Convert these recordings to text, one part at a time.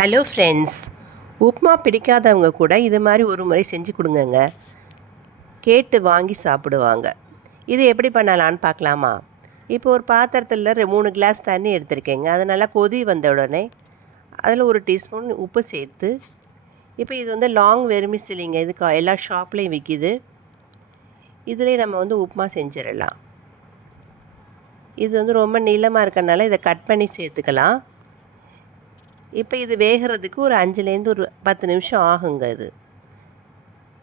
Hello friends, upma பிடிக்காதவங்க கூட இது மாதிரி ஒரு முறை செஞ்சு கொடுங்கங்க. கேட்டு வாங்கி சாப்பிடுவாங்க. இது எப்படி பண்ணலான்னு பார்க்கலாமா? இப்போ ஒரு பாத்திரத்தில் 3 கிளாஸ் தண்ணி எடுத்திருக்கேங்க. அது நல்லா கொதி வந்த உடனே அதில் 1 டீஸ்பூன் உப்பு சேர்த்து, இப்போ இது வந்து லாங் வெர்மிசெல்லிங்க. இது எல்லா ஷாப்லேயும் விற்கிது. இதிலே நம்ம வந்து உப்புமா செஞ்சிடலாம். இது வந்து ரொம்ப நீளமாக இருக்கறனால இதை கட் பண்ணி சேர்த்துக்கலாம். இப்போ இது வேகிறதுக்கு ஒரு 5லேருந்து ஒரு 10 நிமிஷம் ஆகுங்க இது.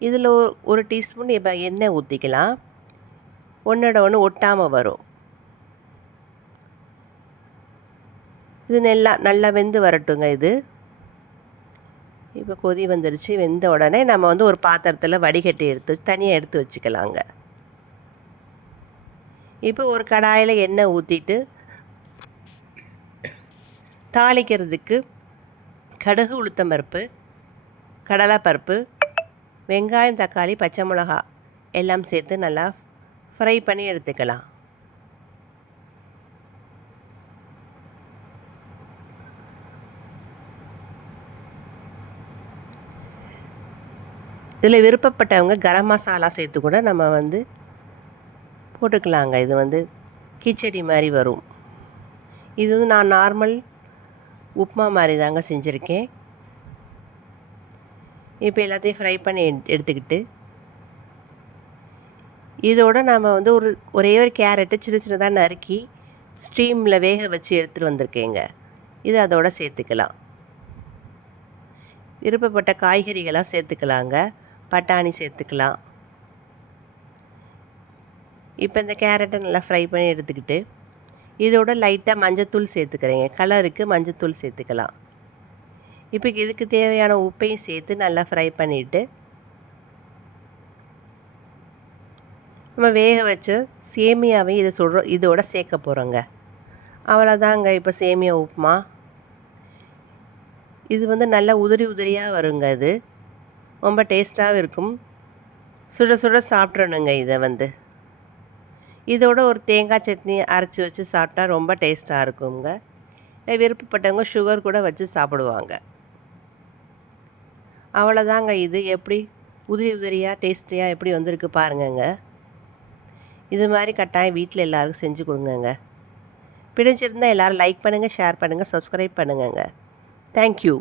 இதில் ஒரு டீஸ்பூன் இப்போ எண்ணெய் ஊற்றிக்கலாம். ஒன்றோட ஒன்று ஒட்டாமல் வரும். இது நல்லா வெந்து வரட்டுங்க இது. இப்போ கொதி வந்துருச்சு. வெந்த உடனே நம்ம வந்து ஒரு பாத்திரத்தில் வடிகட்டி தனியாக எடுத்து வச்சுக்கலாங்க. இப்போ ஒரு கடாயில் எண்ணெய் ஊற்றிட்டு தாளிக்கிறதுக்கு கடுகு, உளுத்தம்பருப்பு, கடலைப்பருப்பு, வெங்காயம், தக்காளி, பச்சை மிளகா எல்லாம் சேர்த்து நல்லா ஃப்ரை பண்ணி எடுத்துக்கலாம். இதில் விருப்பப்பட்டவங்க கரம் மசாலா சேர்த்து கூட நம்ம வந்து போட்டுக்கலாங்க. இது வந்து கிச்சடி மாதிரி வரும். இது வந்து நான் நார்மல் உப்புமா மாதிரி தாங்க செஞ்சுருக்கேன். இப்போ எல்லாத்தையும் ஃப்ரை பண்ணி எடுத்துக்கிட்டு இதோடு நம்ம வந்து ஒரே ஒரு கேரட்டு சின்ன சின்னதாக நறுக்கி ஸ்டீமில் வேக வச்சு எடுத்துகிட்டு வந்திருக்கேங்க. இது அதோடு சேர்த்துக்கலாம். விருப்பப்பட்ட காய்கறிகளாக சேர்த்துக்கலாங்க. பட்டாணி சேர்த்துக்கலாம். இப்போ இந்த கேரட்டை நல்லா ஃப்ரை பண்ணி எடுத்துக்கிட்டு இதோட லைட்டாக மஞ்சத்தூள் சேர்த்துக்கிறேங்க. கலருக்கு மஞ்சத்தூள் சேர்த்துக்கலாம். இப்போ இதுக்கு தேவையான உப்பையும் சேர்த்து நல்லா ஃப்ரை பண்ணிவிட்டு நம்ம வேக வச்சு சேமியாவையும் இதோட சேர்க்க போகிறோங்க. அவ்வளோதாங்க. இப்போ சேமியா உப்புமா இது வந்து நல்லா உதிரி உதிரியாக வருங்க. இது ரொம்ப டேஸ்ட்டாகவும் இருக்கும். சுட சுட சாப்பிட்றணுங்க. இதை வந்து இதோட ஒரு தேங்காய் சட்னி அரைச்சி வச்சு சாப்பிட்டா ரொம்ப டேஸ்ட்டாக இருக்குங்க. விருப்பப்பட்டவங்க சுகர் கூட வச்சு சாப்பிடுவாங்க. அவ்வளோதாங்க. இது எப்படி உதிரி உதிரியாக டேஸ்டியாக எப்படி வந்திருக்கு பாருங்கங்க. இது மாதிரி கட்டாயம் வீட்டில் எல்லோருக்கும் செஞ்சு கொடுங்கங்க. பிடிச்சிருந்தால் எல்லோரும் லைக் பண்ணுங்கள், ஷேர் பண்ணுங்கள், சப்ஸ்கிரைப் பண்ணுங்கங்க. தேங்க்யூ.